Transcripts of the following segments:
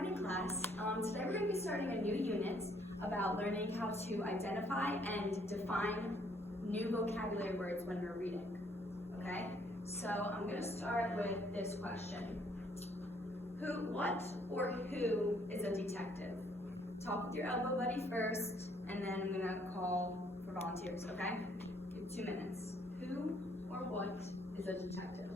morning, class. Today we're going to be starting a new unit about learning how to identify and define new vocabulary words when we're reading. Okay? So I'm going to start with this question. What or who is a detective? Talk with your elbow buddy first, and then I'm going to call for volunteers, okay? You have 2 minutes. Who or what is a detective?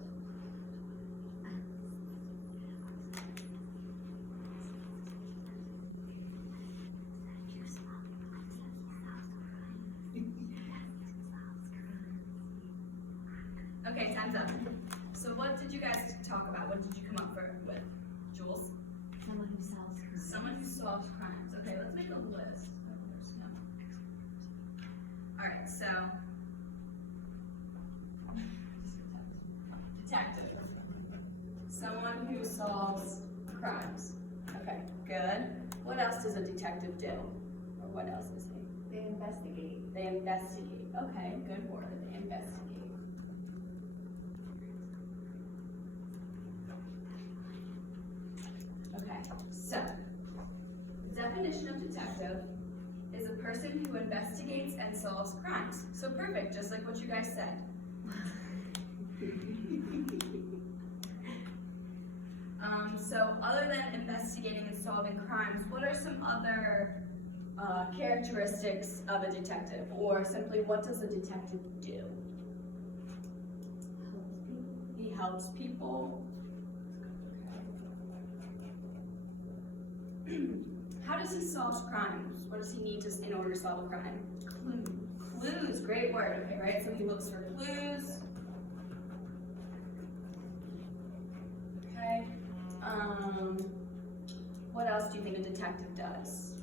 Okay, time's up. So what did you guys talk about? What did you come up with? Jules? Someone who solves crimes. Someone who solves crimes. Okay, let's make a list. Alright, so detective. Someone who solves crimes. Okay, good. What else does a detective do? Or what else is he? They investigate. They investigate. Okay, good word. They investigate. Okay, so the definition of detective is a person who investigates and solves crimes. So perfect, just like what you guys said. So other than investigating and solving crimes, what are some other characteristics of a detective? Or simply, what does a detective do? He helps people. How does he solve crimes? What does he need in order to solve a crime? Clues, great word. Okay, right? So he looks for clues. Okay. What else do you think a detective does?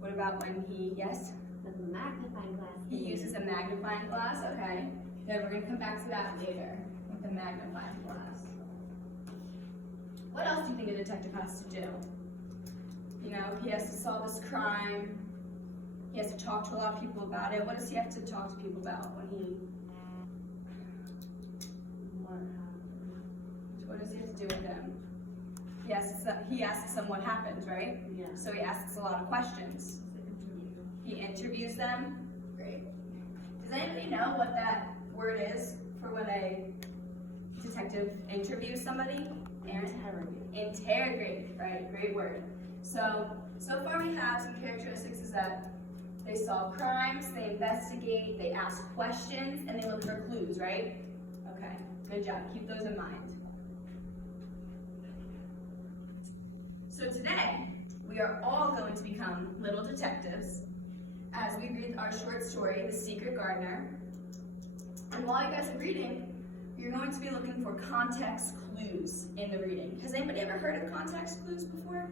What about when he, yes? With a magnifying glass. He uses a magnifying glass, okay. Good, we're gonna come back to that later with the magnifying glass. What else do you think a detective has to do? You know, he has to solve this crime. He has to talk to a lot of people about it. What does he have to talk to people about when he... What does he have to do with them? He asks them what happened, right? Yeah. So he asks a lot of questions. He interviews them. Great. Does anybody know what that word is for when a detective interviews somebody? Interrogate. Interrogate, right? Great word. So far we have some characteristics is that they solve crimes, they investigate, they ask questions, and they look for clues, right? Okay, good job. Keep those in mind. So today, we are all going to become little detectives as we read our short story, The Secret Gardener. And while you guys are reading, you're going to be looking for context clues in the reading. Has anybody ever heard of context clues before?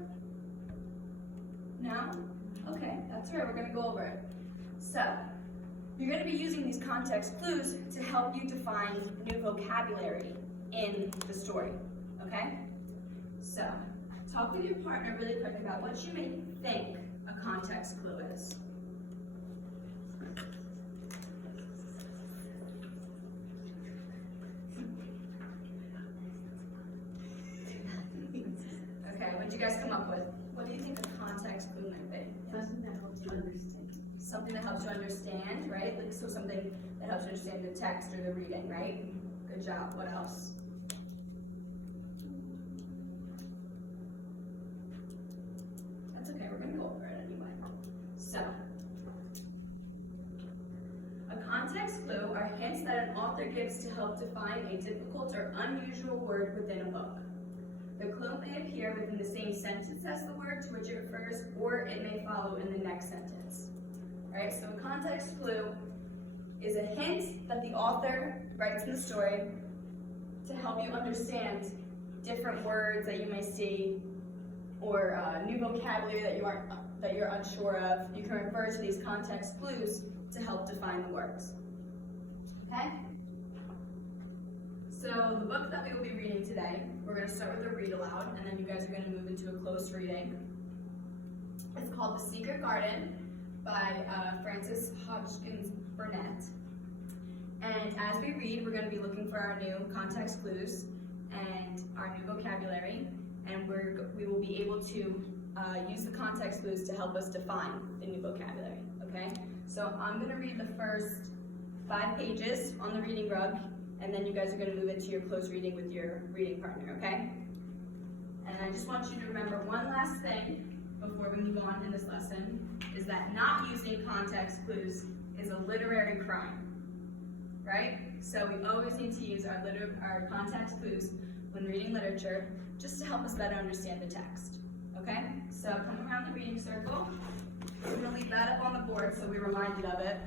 No? Okay, that's right, we're going to go over it. So, you're going to be using these context clues to help you define new vocabulary in the story, okay? So, talk with your partner really quick about what you may think a context clue is. Okay, what did you guys come up with? What do you think a context clue might be? Something that helps you understand. Something that helps you understand, right? Like, so something that helps you understand the text or the reading, right? Good job. What else? That's okay, we're gonna go over it anyway. So, a context clue are hints that an author gives to help define a difficult or unusual word within a book. The clue may appear within the same sentence as the word to which it refers, or it may follow in the next sentence. Right? So a context clue is a hint that the author writes in the story to help you understand different words that you may see, or new vocabulary that you're unsure of. You can refer to these context clues to help define the words. Okay? So the book that we will be reading today, we're going to start with a read aloud, and then you guys are going to move into a close reading. It's called The Secret Garden by Frances Hodgkins Burnett. And as we read, we're going to be looking for our new context clues and our new vocabulary. and we will be able to use the context clues to help us define the new vocabulary, okay? So I'm gonna read the first 5 pages on the reading rug, and then you guys are gonna move into your close reading with your reading partner, okay? And I just want you to remember one last thing before we move on in this lesson, is that not using context clues is a literary crime, right? So we always need to use our context clues when reading literature, just to help us better understand the text, okay? So come around the reading circle. I'm gonna leave that up on the board so we're reminded of it.